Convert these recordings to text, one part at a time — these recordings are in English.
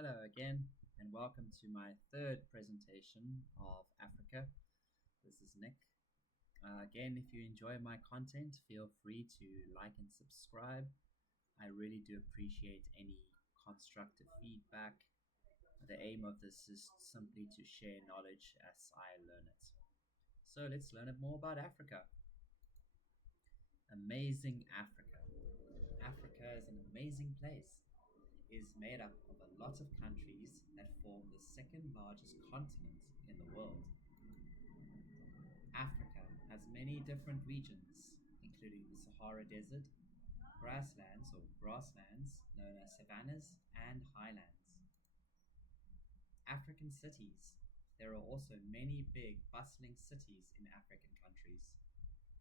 Hello again, and welcome to my third presentation of Africa. This is Nick. Again, if you enjoy my content, feel free to like and subscribe. I really do appreciate any constructive feedback. The aim of this is simply to share knowledge as I learn it. So let's learn more about Africa. Amazing Africa. Africa is an amazing place. It is made up of a lot of countries that form the second largest continent in the world. Africa has many different regions, including the Sahara Desert, grasslands known as savannas, and highlands. African cities. There are also many big, bustling cities in African countries.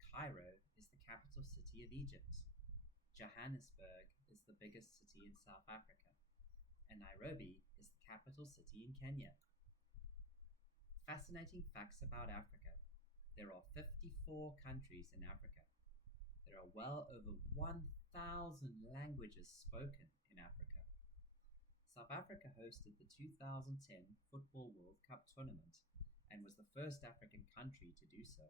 Cairo is the capital city of Egypt. Johannesburg is the biggest city in South Africa, and Nairobi is the capital city in Kenya. Fascinating facts about Africa. There are 54 countries in Africa. There are well over 1,000 languages spoken in Africa. South Africa hosted the 2010 Football World Cup tournament and was the first African country to do so.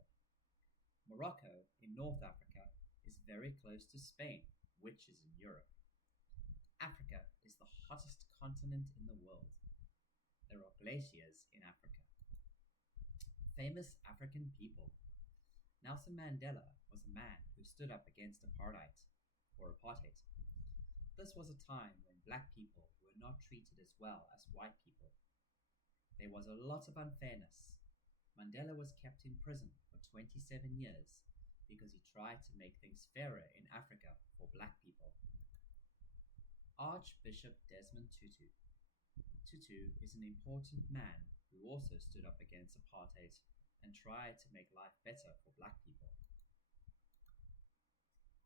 Morocco, in North Africa, is very close to Spain, which is in Europe. Africa is the hottest continent in the world. There are glaciers in Africa. Famous African people. Nelson Mandela was a man who stood up against apartheid. This was a time when black people were not treated as well as white people. There was a lot of unfairness. Mandela was kept in prison for 27 years because he tried to make things fairer in Africa for black people. Archbishop Desmond Tutu. Tutu is an important man who also stood up against apartheid and tried to make life better for black people.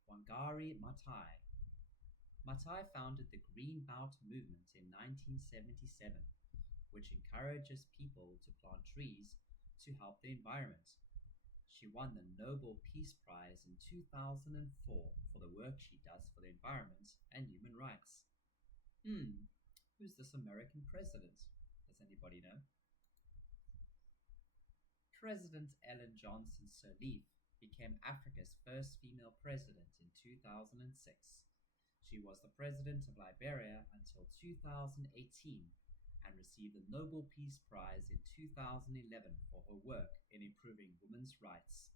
Wangari Maathai. Maathai founded the Green Belt movement in 1977, which encourages people to plant trees to help the environment. She won the Nobel Peace Prize in 2004 for the work she does for the environment and human rights. Who's this American president? Does anybody know? President Ellen Johnson Sirleaf became Africa's first female president in 2006. She was the president of Liberia until 2018 and received the Nobel Peace Prize in 2011 for her work in improving women's rights.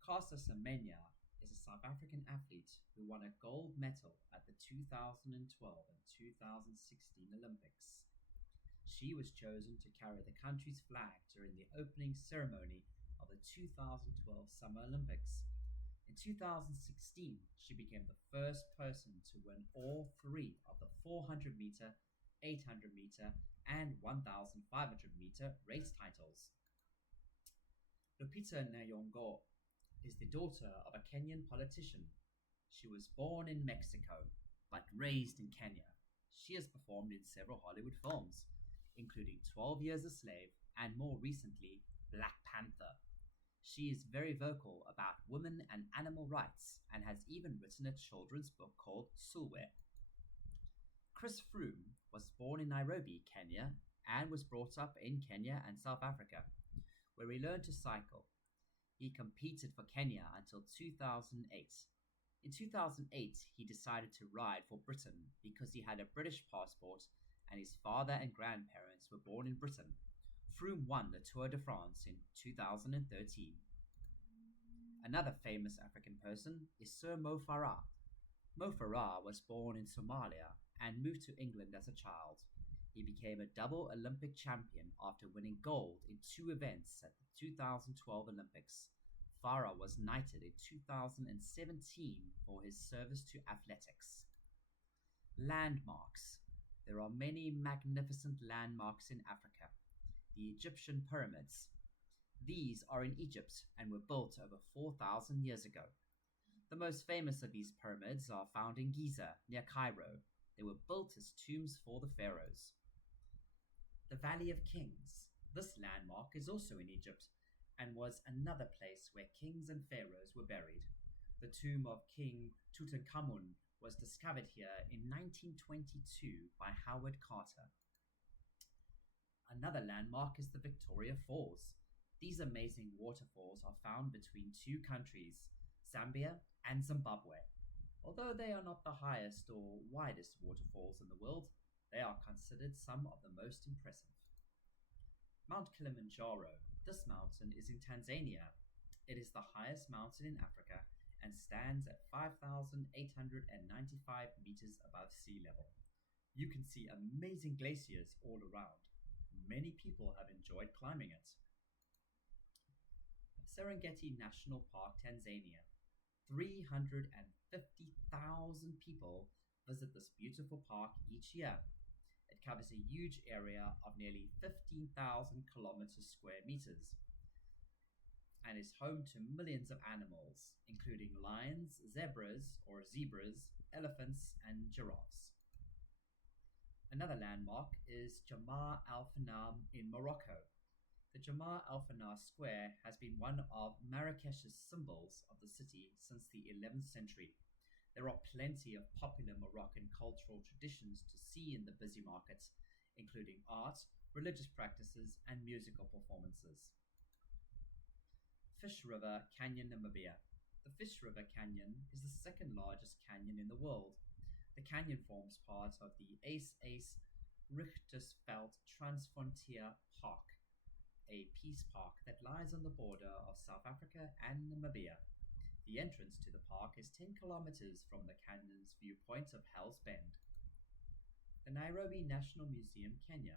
Caster Semenya is a South African athlete who won a gold medal at the 2012 and 2016 Olympics. She was chosen to carry the country's flag during the opening ceremony of the 2012 Summer Olympics. In 2016, she became the first person to win all three of the 400 meter, 800 meter, and 1,500 meter race titles. Lupita Nyong'o is the daughter of a Kenyan politician. She was born in Mexico, but raised in Kenya. She has performed in several Hollywood films, including 12 Years a Slave and more recently, Black Panther. She is very vocal about women and animal rights and has even written a children's book called Sulwe. Chris Froome was born in Nairobi, Kenya, and was brought up in Kenya and South Africa, where he learned to cycle. He competed for Kenya until 2008. In 2008, he decided to ride for Britain because he had a British passport and his father and grandparents were born in Britain. Froome won the Tour de France in 2013. Another famous African person is Sir Mo Farah. Mo Farah was born in Somalia and moved to England as a child. He became a double Olympic champion after winning gold in two events at the 2012 Olympics. Farah was knighted in 2017 for his service to athletics. Landmarks. There are many magnificent landmarks in Africa. The Egyptian pyramids. These are in Egypt and were built over 4,000 years ago. The most famous of these pyramids are found in Giza, near Cairo. They were built as tombs for the pharaohs. The Valley of Kings. This landmark is also in Egypt and was another place where kings and pharaohs were buried. The tomb of King Tutankhamun was discovered here in 1922 by Howard Carter. Another landmark is the Victoria Falls. These amazing waterfalls are found between two countries, Zambia and Zimbabwe. Although they are not the highest or widest waterfalls in the world, they are considered some of the most impressive. Mount Kilimanjaro. This mountain is in Tanzania. It is the highest mountain in Africa and stands at 5,895 meters above sea level. You can see amazing glaciers all around. Many people have enjoyed climbing it. Serengeti National Park, Tanzania. 350,000 people visit this beautiful park each year. It covers a huge area of nearly 15,000 kilometers square meters and is home to millions of animals, including lions, zebras, elephants, and giraffes. Another landmark is Jamar Al Fanam in Morocco. The Jamar Al Fanam Square has been one of Marrakesh's symbols of the city since the 11th century. There are plenty of popular Moroccan cultural traditions to see in the busy market, including art, religious practices, and musical performances. Fish River Canyon, Namibia. The Fish River Canyon is the second largest canyon in the world. The canyon forms part of the Ace Richtersveld Transfrontier Park, a peace park that lies on the border of South Africa and Namibia. The entrance to the park is 10 kilometers from the canyon's viewpoint of Hell's Bend. The Nairobi National Museum, Kenya.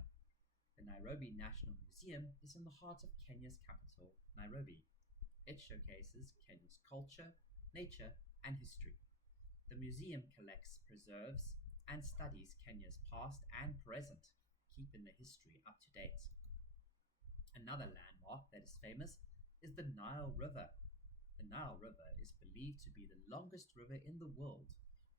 The Nairobi National Museum is in the heart of Kenya's capital, Nairobi. It showcases Kenya's culture, nature, and history. The museum collects, preserves, and studies Kenya's past and present, keeping the history up to date. Another landmark that is famous is the Nile River. The Nile River is believed to be the longest river in the world,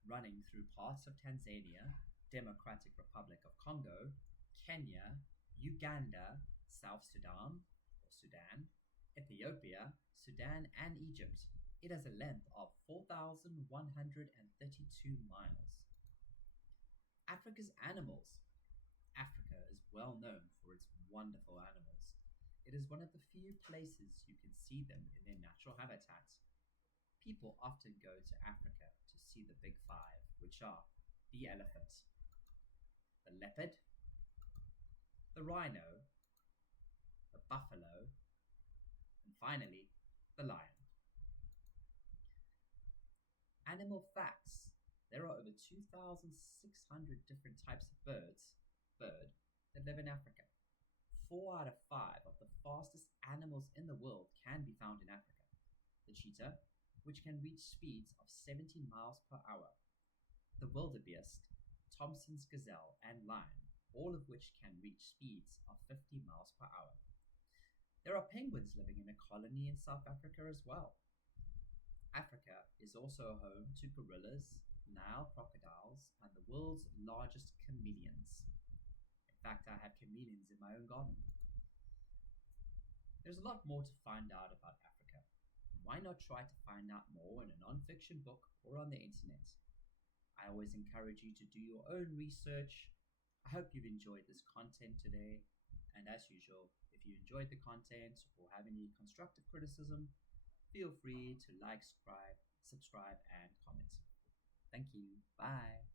running through parts of Tanzania, Democratic Republic of Congo, Kenya, Uganda, South Sudan or Sudan, Ethiopia, Sudan, and Egypt. It has a length of 4,132 miles. Africa's animals. Africa is well known for its wonderful animals. It is one of the few places you can see them in their natural habitat. People often go to Africa to see the big five, which are the elephant, the leopard, the rhino, the buffalo, and finally, the lion. Animal facts. There are over 2,600 different types of bird that live in Africa. 4 out of 5 of the fastest animals in the world can be found in Africa. The cheetah, which can reach speeds of 70 miles per hour. The wildebeest, Thompson's gazelle, and lion, all of which can reach speeds of 50 miles per hour. There are penguins living in a colony in South Africa as well. Africa is also home to gorillas, Nile crocodiles, and the world's largest chameleons. In fact, I have chameleons in my own garden. There's a lot more to find out about Africa. Why not try to find out more in a non-fiction book or on the internet? I always encourage you to do your own research. I hope you've enjoyed this content today. And as usual, if you enjoyed the content or have any constructive criticism, feel free to like, subscribe, and comment. Thank you. Bye.